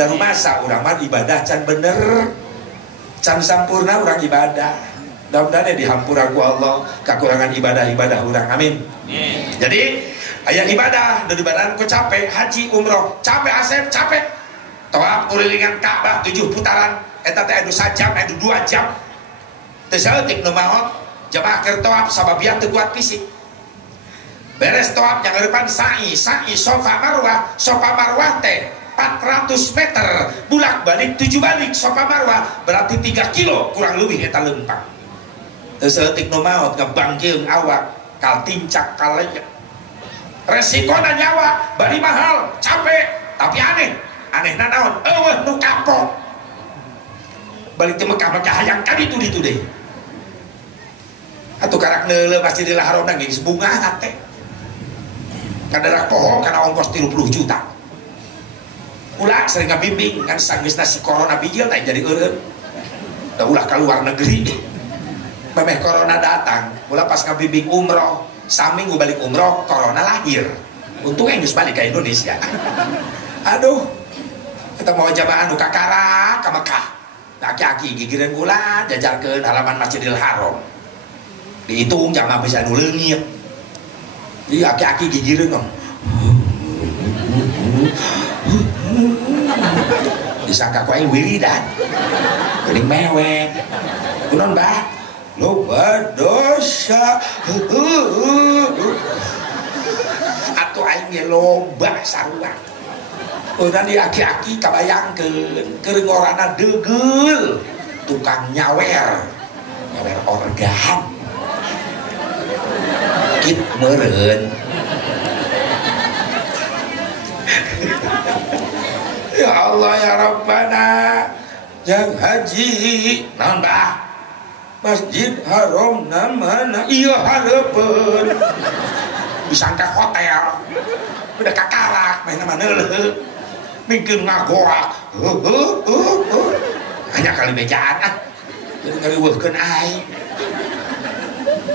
Daru masa urang mah ibadah can bener, can sampurna urang ibadah. Mudah-mudahan dihampura ku Allah kekurangan ibadah-ibadah urang. Amin. Jadi aya ibadah dari badan ku capek, haji umroh capek, asep capek, tawaf ulilingan Ka'bah 7 putaran eta teh anu sajam anu 2 jam teu saeutik nu maot jamaah keur tawaf sababian teu kuat fisik. Beres tawaf yang depan sa'i sofa marwah teh 400 meter bulak balik 7 balik sofa marwah berarti 3 kilo kurang lebih eta lempang. Teu saeutik nu maot ngebangkeun awak kal tincak kaleuyeuk. Resikonya nyawa bari mahal capek tapi aneh naon eueuh nu kapok balik teh Mekah hayang kan itu deh atuh karak neuleuh Masjidil Haram geus bunga teh kadarak poho kana ongkos 30 juta ulah sering ngabimbing kan sanggeusna si corona bijil teh jadi eureun da ulah ka luar negeri memeh corona datang ulah pas ngabimbing umroh saminggu balik umroh corona lahir untungnya geus balik ke Indonesia. Aduh kita mau jamaah nu kakara ka Mekah aki-aki gigireun kula jajarkeun halaman Masjidil Haram dihitung jamaah bisa nu leungit jadi aki-aki gigireun ngomong disangka ku aing wiridan geuning mewek kunaon bah loba dosa atuh aing ge loba sarua urang di aki-aki kabayangkeun keur ngorana deugel tukang nyawer organ kit meureun ya Allah ya Rabbana yang haji naon bah Masjid Haram namana iya hareupeun disangka hotel udah kakarak main mana leuh mungkin ngagorak hanya kali bejaan jadi ngariweuhkeun aing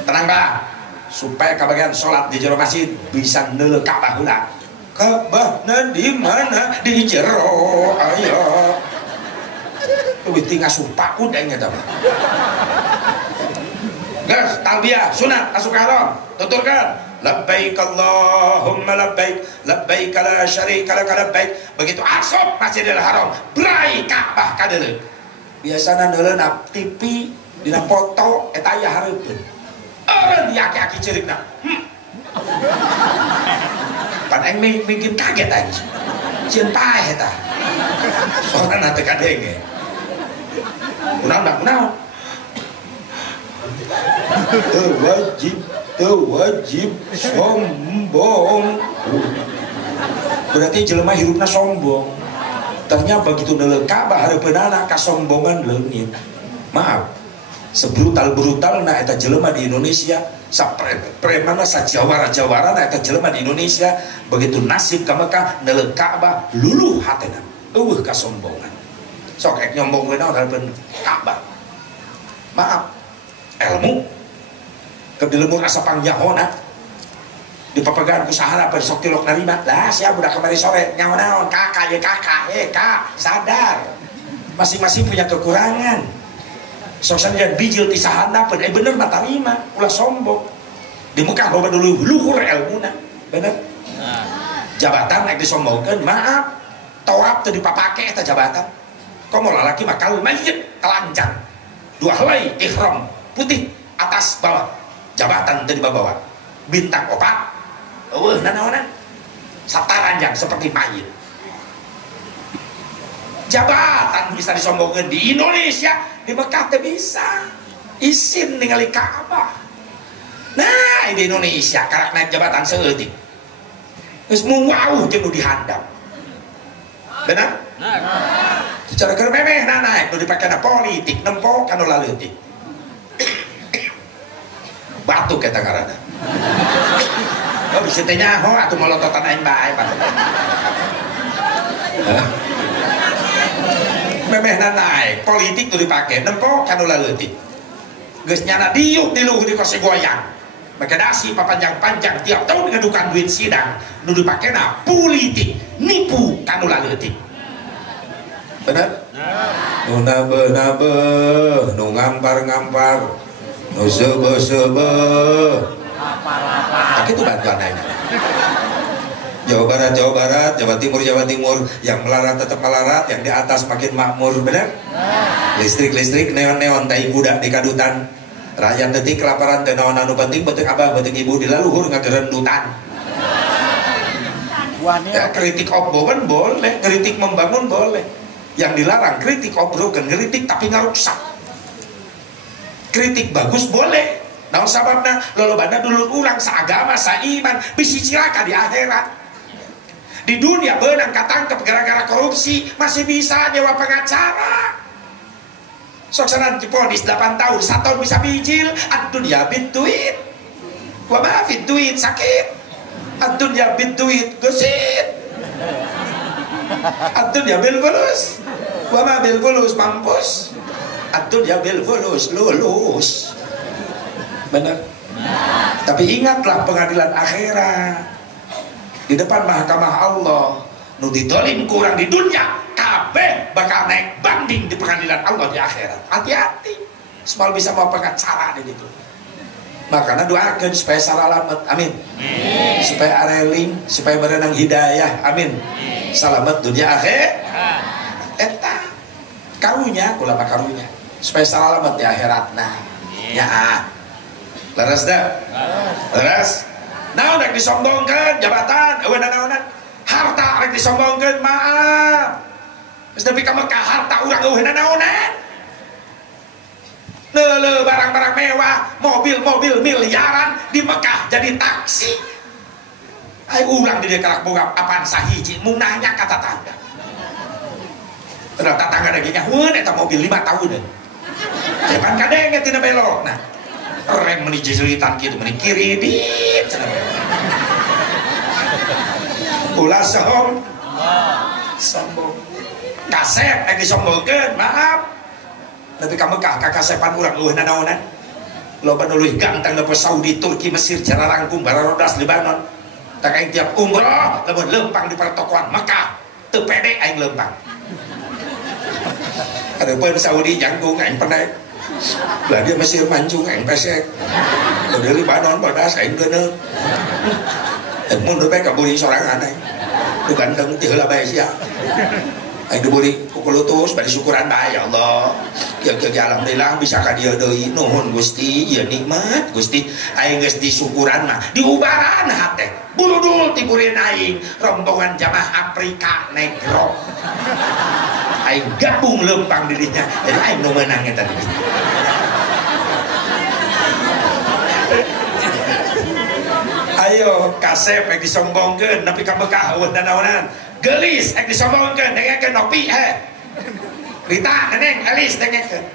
tenang bah supaya kabagian sholat di jero masjid bisa neuleuh Ka'bah heula Ka'bahna di mana di jero ayo lebih tinggal sumpah udah inget apa gas talbiyah sunat masuk haram tuturkan labbaik Allahumma labbaik labbaik la syarika lak labbaik begitu asop Masjidil Haram berai Ka'bah kadeuleu biasana neuleuna TV dina foto eta aya hareupeun eureun di aki-aki ceurigna pan aing bikin kaget aing cinta eta soalna teu kadenge kunaon wajib sombong berarti jelema hirupna sombong ternyata begitu neuleuh Ka'bah hareupeunana kasombongan leungit maaf sebrutal-brutalna eta jelema di Indonesia sapremana sajawara-jawarana eta jelema di Indonesia begitu nasib ka Mekah neuleuh Ka'bah luluh hatena eueuh kasombongan sok ek nyombongkeun naon hareupeun Ka'bah maaf ilmu kedelemur asa pangjahona dipapegaan ku sahara pada sok tilok narima lah sia budak kemari sore nyawa naon kakak kak sadar masing-masing punya kekurangan sok sanjan bijil ti sahana pada bener mah tarima ulah sombong di Mekah loba dulu luhur ilmuna bener jabatan ek disombongkeun maaf tawaf teu dipapake eta jabatan komo lalaki mah kalul mayit telanjang 2 helai ihram putih atas bawah jabatan tadi bawa bintang 4 eueuh nanaonan sataranjang seperti mayit jabatan bisa disombongkeun di Indonesia di Mekah teh bisa izin ningali Ka'bah nah di Indonesia karak naik jabatan seeutik geus muwauh jeung nu dihandap benar secara keur memeh naik nu dipakena politik nempo kanu laleutik batuk eta ngaranna oh bisa teh nyaho atuh molototan aing bae batuk memehna naik politik tu dipake nempo kanu laleutik geus nyana diuk di luhur di kose goyang make dasi papanjang-panjang tiap tahun ngadukan duit sidang nu dipakena politik nipu kanu laleutik bener? Nu nabe nu ngampar nu sebe itu bantuan aja. Jawa Barat, Jawa Timur, yang melarat tetap melarat, yang di atas makin makmur, benar? Listrik, neon tai kuda di kadutan. Rakyat detik kelaparan teh naon anu penting beuteung abah beuteung ibu di laluhur ngagerendutan. Ya, kritik obrolan boleh, kritik membangun boleh. Yang dilarang kritik obrolan, kritik tapi ngarusak. Kritik bagus boleh. Naon sababna lolobana dulur urang saagama saiman bisi cilaka di akhirat. Di dunia benang katangkep gara-gara korupsi masih bisa nyewa pengacara. Soksanan diponis 8 tahun, 1 tahun bisa bijil. Ad-dunya bid-duit wa ma fid-duit sakit. Ad-dunya bid-duit gesit. Ad-dunya bil-fulus wa ma bil-fulus mampus. Ad-dunya bil-fulus lulus. Benar? Tapi ingatlah pengadilan akhirat. Di depan mahkamah Allah, nu ditolim kurang di dunia, kabeh bakal naik banding di pengadilan Allah di akhirat. Hati-hati, semal bisa mau pengacara di situ. Makanya doakan supaya salamet, amin. Supaya areling, supaya berenang hidayah, amin. Salamet dunia akhir. Eta karunya, kulama karunya, supaya salamet di akhirat. Nah, ya, leres dah, leres. Naon rek disombongkeun jabatan, eueuh naonan. Harta rek disombongkeun, maaf. Geus nepi ka Mekah harta urang eueuh naonan. Leuleuh barang-barang mewah, mobil-mobil miliaran di Mekah jadi taksi. Ai urang di dieu karak boga apaan sahiji munahnya ka tatangga. Terus tatangga lagi nyahueun eta mobil 5 tahun. Depan kadenge tina belokna. Rem meni jejelitan kitu meni kiri dit ulah sombong kasep yang disombongkeun maaf tapi ka Mekah ka kasepan urang eueuh nanaonan loba nu leuwih ganteng da Saudi Turki Mesir cara rangkum Bararodas Libanon tak aing tiap umroh lamun leumpang di pertokoan Mekah teu pede aing leumpang adeupun Saudi jangkung aing pendek lah dia Mesir mancung aing pesek dari Libanon badas aing geuneuh mundur bae ka buri sorangan aing tu ganteng teu heula bae sia aing diburi kukulutus bari syukuran bae ya Allah kieu alhamdulillah bisa ka dieu deui nuhun Gusti ieu nikmat Gusti aing geus disyukuran mah diubaran hate buludul tiburin aing rombongan jamaah Afrika Negro aing gabung lempang dirinya jadi aing nu meunang eta tadi. Ayo kasep yang disombongkeun nepi ka Mekah eueuh nanaonan geulis yang disombongkeun dengekeun nopi Rita neneng alis dengekeun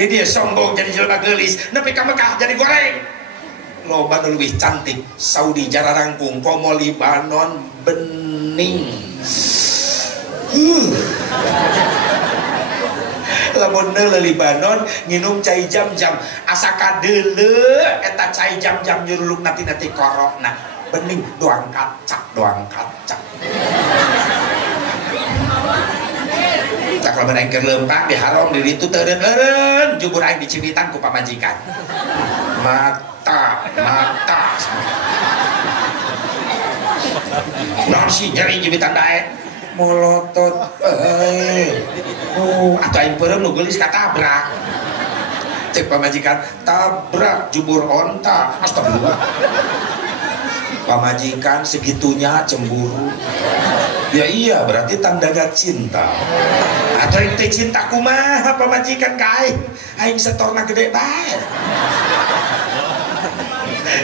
di dia sombong jadi jelema geulis nepi ka Mekah jadi goreng loba nu leuwih cantik Saudi jara rangkung pomo Libanon bening lamun neuleuh Libanon nginum cai jam-jam asa kadeuleu eta cai jam-jam nyuruluk nati-nati korokna bening doang kacak tak lamun aing keur leumpang di haram di ditu teu eureun jubur aing dicimitan ku pamajikan mata naon sih nyeri jimitan dae molotot atau aing peureum nu geulis katabrak cek pamajikan tabrak jubur onta astagfirullah pamajikan segitunya cemburu ya iya berarti tanda gak cinta atau yang teh cinta kumaha pamajikan ka aing setorna gede bae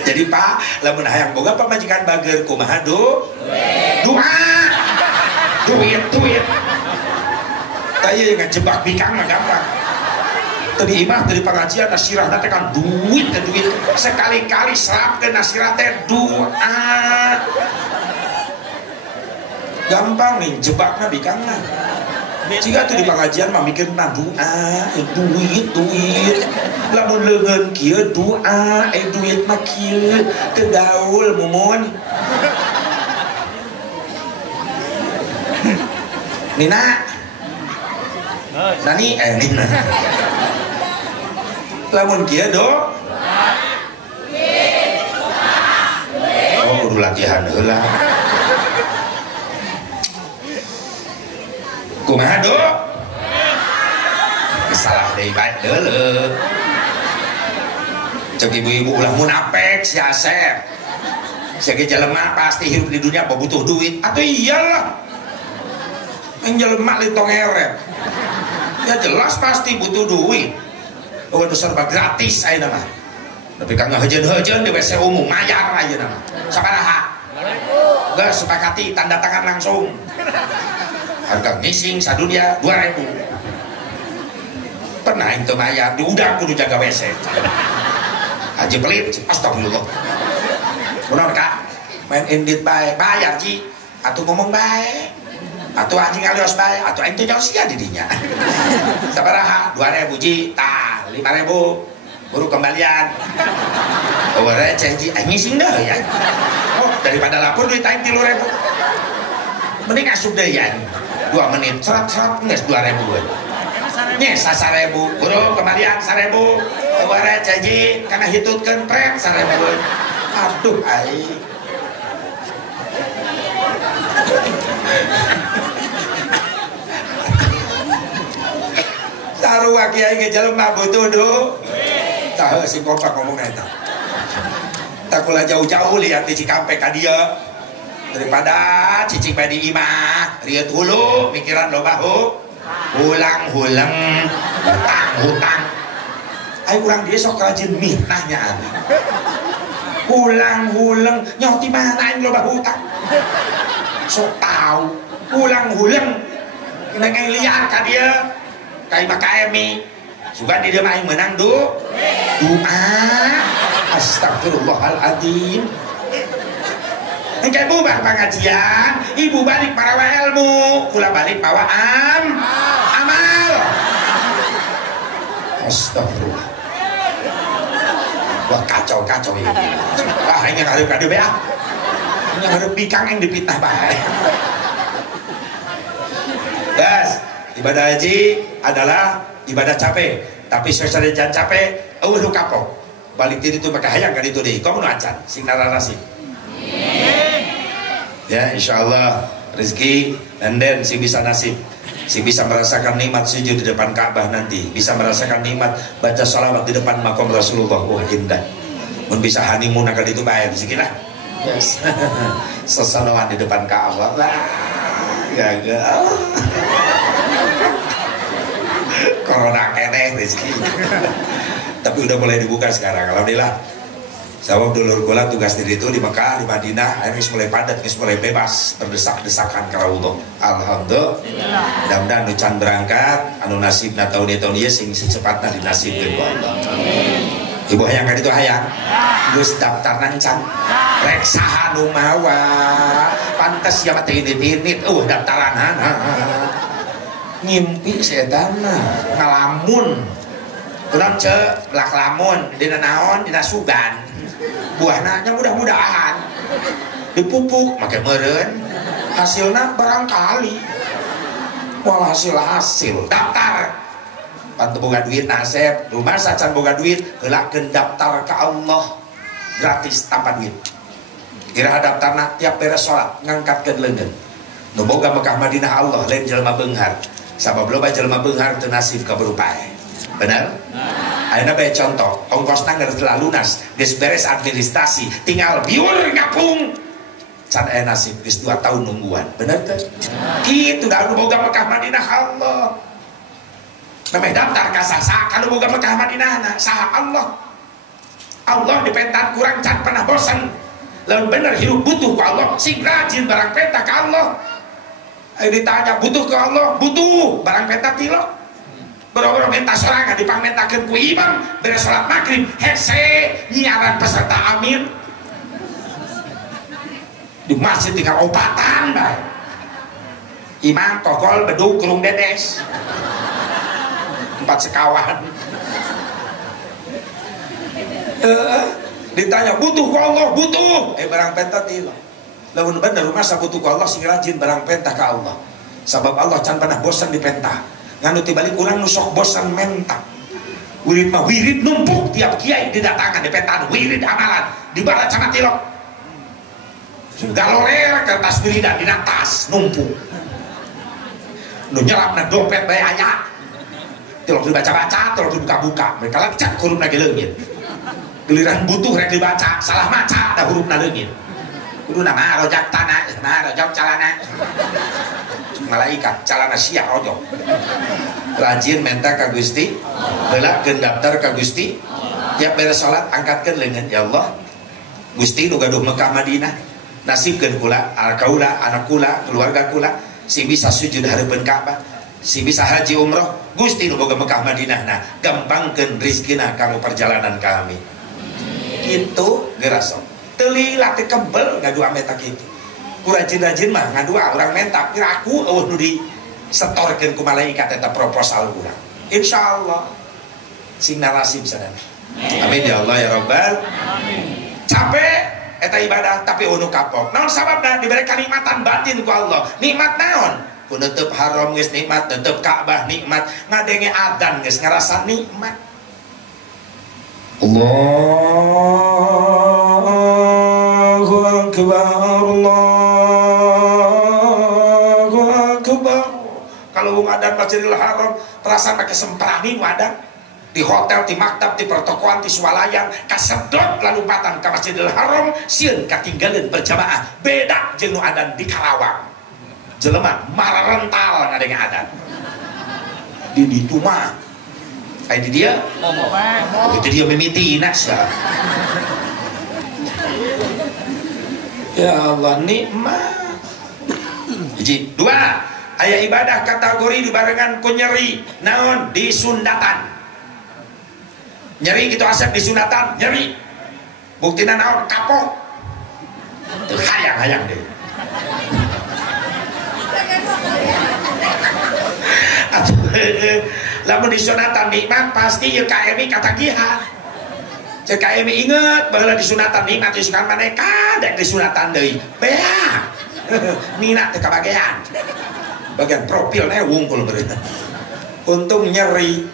jadi Pak lamun hayang boga pamajikan bager kumaha doa duit taya yang ngejebak bikang mah gampang tadi imah dari pengajian nasirah nanti kan duit sekali-kali serap ke nasirah teh doa gampang nih jebaknya bikangnya jika tuh di pengajian mah mikir nah doa duit lamun leungeun kieu doa duit mah kieu kegaul mumun Nina Nani Nina lamun kieu do oh kudu latihan heula kumaha do salah deui bae heuleuh cek ibu-ibu ulah munafik si Asep sebagai jelema pasti hidup di dunia butuh duit atau iyalah yang jelema litong eret ya jelas pasti butuh duit oh itu serba gratis aja nama tapi kan ngehejen-hejen di WC umum mayar aja nama sabaraha gak sepakati tanda tangan langsung harga ngising sadunia 2.000 pernah itu mayar diudah kudu jaga WC aja pelit astagfirullah benar kak main indit baik bayar Ci atau ngomong baik atau anjing alios baik atau ente jauh sia didinya sabaraha 2.000 Ci tah 5.000 buru kembalian oh receh Ci ngising dah ya oh daripada lapor duit aing 3.000 mending asup deh ya 2 menit serat nges 2.000 nyes 1.000 buru kembalian 1.000 oh receh Ci karena hitutkeun prem 1.000 aduh aing sarua kiai ge jelema butuh do tah si kompak ngomong eta tak kula jauh-jauh lihat di Cikampek ka dieu daripada cicing bae di imah rieu hulu mikiran loba hulang-hulang hutang ayo urang dieu sok rajin mitnahnya hulang-hulang nyaho ti mana aing loba hutang sok tahu hulang-hulang neng aing lihat ka dieu kai makaemi sugan di dieu mah aing meunang doa astagfirullahaladzim engke bubar pengajian ibu balik parawa ilmu kula balik bawa amal astagfirullah wah kacau ini wah ini ngarep kade bea ini ngarep bikang yang dipitnah bae guys ibadah haji adalah ibadah capek tapi sesuai jangan capek eueuh kapok balik diri itu maka hayang kali itu deh kamu nu acan sing narasi ya insyaallah rezeki dan sing bisa nasib sing bisa merasakan nikmat sujud di depan Ka'bah nanti bisa merasakan nikmat baca sholawat di depan makam Rasulullah wah indah mun bisa honeymoon kali itu bae rezekilah yes sesalawan di depan Ka'bah gagal corona kene rezeki tapi udah mulai dibuka sekarang alhamdulillah sabab dulur kula tugas diri itu di Mekah di Madinah akhirnya mulai padat mulai bebas berdesak-desakan ke Allah alhamdulillah mudah-mudahan nu can berangkat anu nasibna tahun ieu sing secepatna dinasibkeun ku Allah ibu hayang ka ditu hayang geus daftarna can rek saha nu mawa pantes ya mah teu dinit daftaran ngimpi setan ngalamun kurang cek lak lamun dina naon dina sugan buahna nya mudah-mudahan dipupuk make meureun hasilna barangkali walau hasil daftar pantu boga duit nasib rumah sacan boga duit heulakeun daftar ka Allah gratis tanpa duit kira daftarna tiap beres salat ngangkatkeun leungeun nu boga Mekah Madinah Allah lain jelema beunghar sabab loba jelema beunghar teu nasib ka berupae benar? Ayeuna bae contoh ongkosna geus telah lunas geus beres administrasi tinggal biur ngapung can aya nasib geus 2 tahun nungguan bener teh? Kitu da anu boga Mekah Madinah Allah namanya daftar ka sasa kalau boga Mekah Madinah saha Allah dipentan kurang can pernah bosan lamun bener hidup butuh ku Allah sing rajin barang penta ka Allah ayo ditanya butuh ke Allah butuh barang penta tilok boro-boro minta sorangan dipangmentakeun ku imam beres salat maghrib hese nyiaran peserta amin di masjid tinggal obatan bae imam kokol bedug kurung dedes 4 sekawan ditanya butuh ku Allah butuh barang penta tilok lamun bener masa butuh ku Allah sing rajin barang penta ka Allah Sabab Allah can pernah bosan di penta. Nganu tibalik kurang nusok bosan mentak. Wirid mah wirid numpuk tiap kiai didatangan di penta, wirid amalan dibarat sama tilok. Galorer kertas wiridan di atas numpuk. Nu nyelapna dompet bae aya. Tilok dibaca-baca, tilok dibuka-buka. Mereka lecak huruf lagi leungit. Giliran butuh rek dibaca, salah maca dah hurufna leungit. Kudu nama rojak tanah, nama rojak calana. Malaikat calana sia rojok. Rajin minta ka Gusti, heulakeun daftar ka Gusti. Tiap beres salat angkatkeun leungeun, ya Allah. Gusti nu gaduh Mekah Madinah, nasibkeun kula, kaula, anak kula, keluarga kula, si bisa sujud hareupeun Ka'bah, si bisa haji umroh. Gusti nu boga Mekah Madinah, nah gampangkeun rezekina kanggo perjalanan kami. Itu gerasok. Teli latih kebel ngadu ameta kitu. Ku rajin-rajin mah ngadua orang mentak kira aku eueuh nu disetorkeun ku malaikat eta proposal urang. Insyaallah sing narasi bisa dan. Amin ya Allah ya Rabbal. Amin. Capek eta ibadah tapi unu kapok. Naon sababna diberi kanikmatan batin ku Allah. Nikmat naon? Ku neuteub haram geus nikmat, neuteub Ka'bah nikmat, ngadenge adzan geus ngarasa nikmat. Allahu Akbar, Allahu Akbar. Kalau ngadan Masjidil Haram terasa pakai semprani ngadan di hotel, di maktab, di pertokoan, di swalayan, kasedot lalu patang ke Masjidil Haram, sieun katinggalin berjamaah. Beda jeung nu adan di Karawang. Jelema marental ngadenge adan. Di ditu mah di dia itu dia mimiti nasa. Ya Allah nikmat. Jadi dua aya ibadah kategori dibarengan ku nyeri naon disundatan. Nyeri gitu asap disunatan nyeri. Buktina naon kapok. Hayang-hayang deh. Lamun disunatan nikmat pasti ya KMI katagihan. Cek KMI inget bahwa disunatan nikmat disukan maneka dek disunatan deui. Bea. Minat teh kabagean. Bagian profil nya wungkul beureuh. Untung nyeri.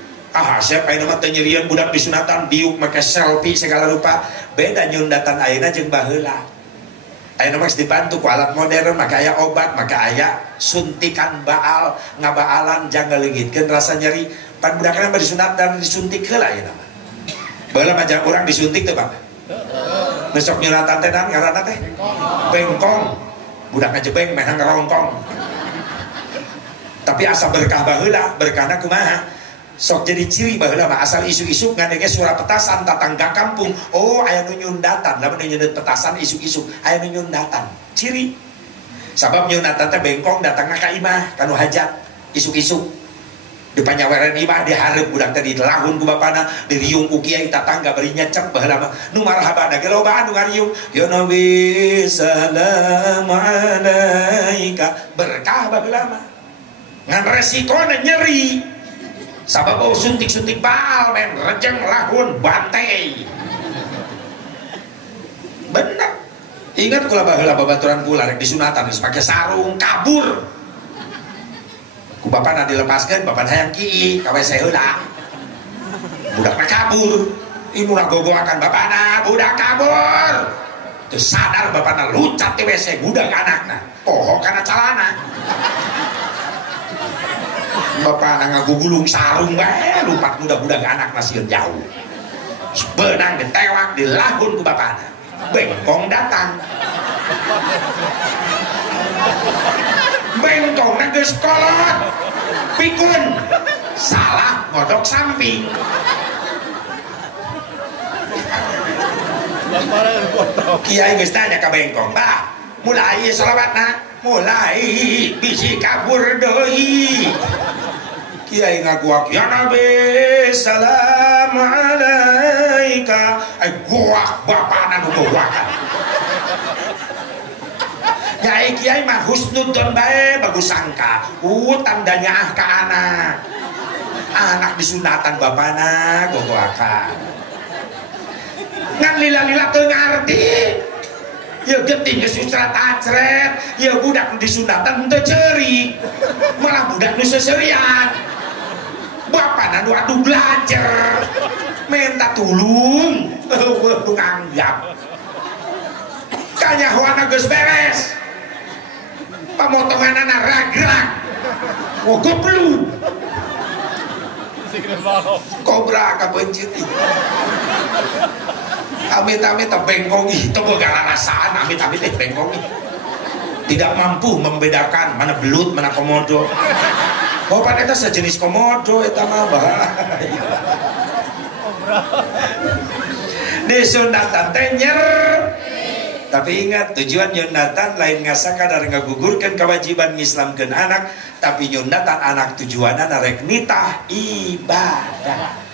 Siapa yang nama teh nyerian budak disunatan diuk make selfie segala rupa. Beda nyundatan ayeuna jeung baheula. Ayeuna mah dibantu ku alat modern, maka aya obat, maka aya suntikan baal, ngabaalan jangan leungitkeun rasa nyeri. Pan budakna bari sunat dan disuntik heula ayeuna mah. Baheula mah urang disuntik teh, Pak. Besok nyunatan teh naon ngaranna teh? Bengkong. Budakna jebeng meh ngerongkong. Tapi asa berkah baheula, berkahna kumaha? Sok jadi ciri baheula mah asal isu-isu ngadenge surat petasan tatangga kampung. Oh aya nu nyundatan, lamun nyundat petasan isu-isu aya nu nyundatan. Ciri. Sabab nyundatan teh bengkong datangna ka imah kanu hajat, isu-isu. Di panyaweren imah dihareup budak teh dilahun ku bapana, diriung ku kiai tatangga bari nyecep baheula mah. Nu marhabana ge loba anu ngariung. Ya Nabi salam alaika. Berkah baheula mah. Ngan resikona nyeri. Sabab suntik-suntik baal men rejeng lahun bantai. Bener. Ingat kula baheula babaturan kula rek disunatan geus pake sarung kabur. Ku bapana dilepaskeun, bapana hayang kieu ka WC heula. Budakna kabur. Ieu murah gogoakan bapana, budak kabur. Teu sadar bapana lucat di WC budak anakna. Poho kana calana. Bapak ngagugulung sarung bae lupat budak-budak anak masieun jauh. Beunang ditewak dilahun ku bapana. Bengkong datang. Bengkongna geus kolot. Pikun. Salah ngodok samping. Kiai geus tanya ka bengkong, "Bah, mulai sholawatna?" "Mulai bisi kabur deui." Kiai ngaguak, "Ya Nabi salam alaika." Guak bapana nu guakan. Nyai kiai mah husnudzon bae bagus sangka. Tandanya ah ka anak. Anak disunatan bapana gogoakan. Ngan lila-lila teu ngarti. ya geting susah tacret ya budak disunatan teu ceri malah budak nu seserian bapak anu adu belajar minta tulung nganggap kanyahoana geus beres pamotongan anak rag-rag goblok kobra kabencit amit-amit bengkongi itu boga rasaan amit-amit bengkongi tidak mampu membedakan mana belut mana komodo. Oh pan eta sejenis komodo eta mah bahaya. Disunatan teh nyer. Tapi ingat tujuan nyunatan lain ngasakadar ngagugurkeun kewajiban ngislamkeun anak, tapi nyunatan anak tujuanna rek nitah ibadah.